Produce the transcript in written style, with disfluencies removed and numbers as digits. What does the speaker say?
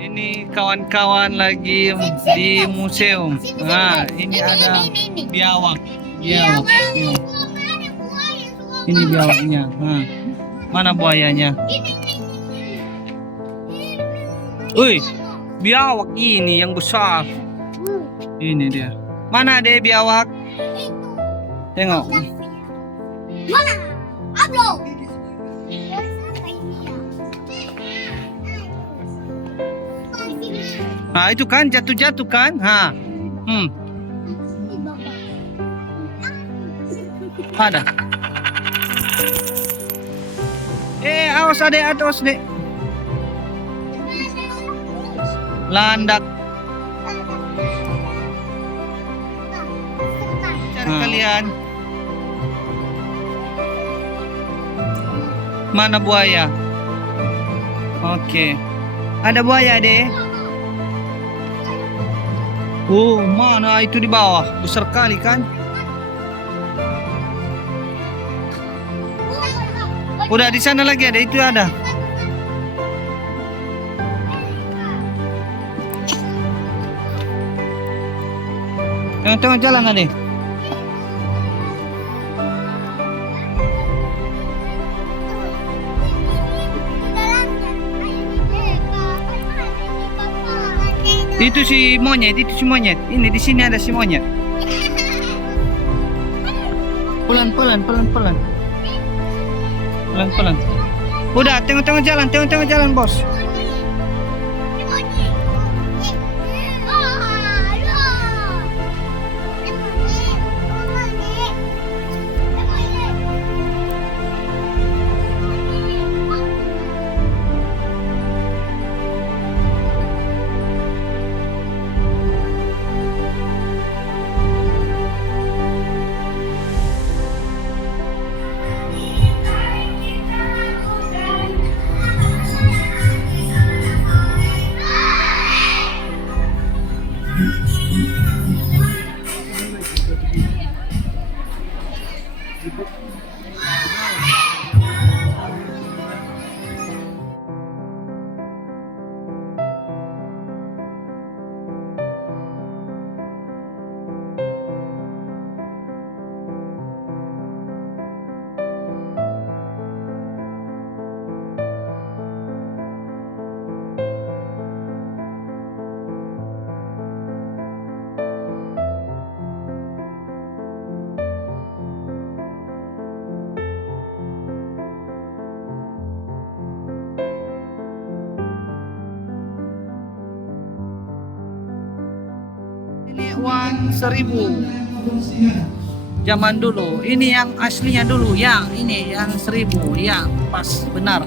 Ini kawan-kawan lagi di museum. Nah, ini ada biawak. Biawak. Ini biawaknya. Nah, mana buayanya? Wih, biawak ini yang besar. Ini dia. Mana deh biawak? Tengok. Mana? Ablo. Nah, itu kan jatuh-jatuh kan? Ha. Ada. Awas adek, awas dek. Landak. Cari kalian. Mana buaya? Oke. Ada buaya deh. Oh, mana itu di bawah? Besar kali kan? Udah di sana lagi ada, itu ada. Tengok jalan ada. Itu si monyet, itu si monyet. Ini di sini ada si monyet. Pelan-pelan. Pelan-pelan. Udah, tengok jalan, bos. Ini uang 1.000 zaman dulu. Ini yang aslinya dulu, ya. Ini yang 1.000, ya, pas benar.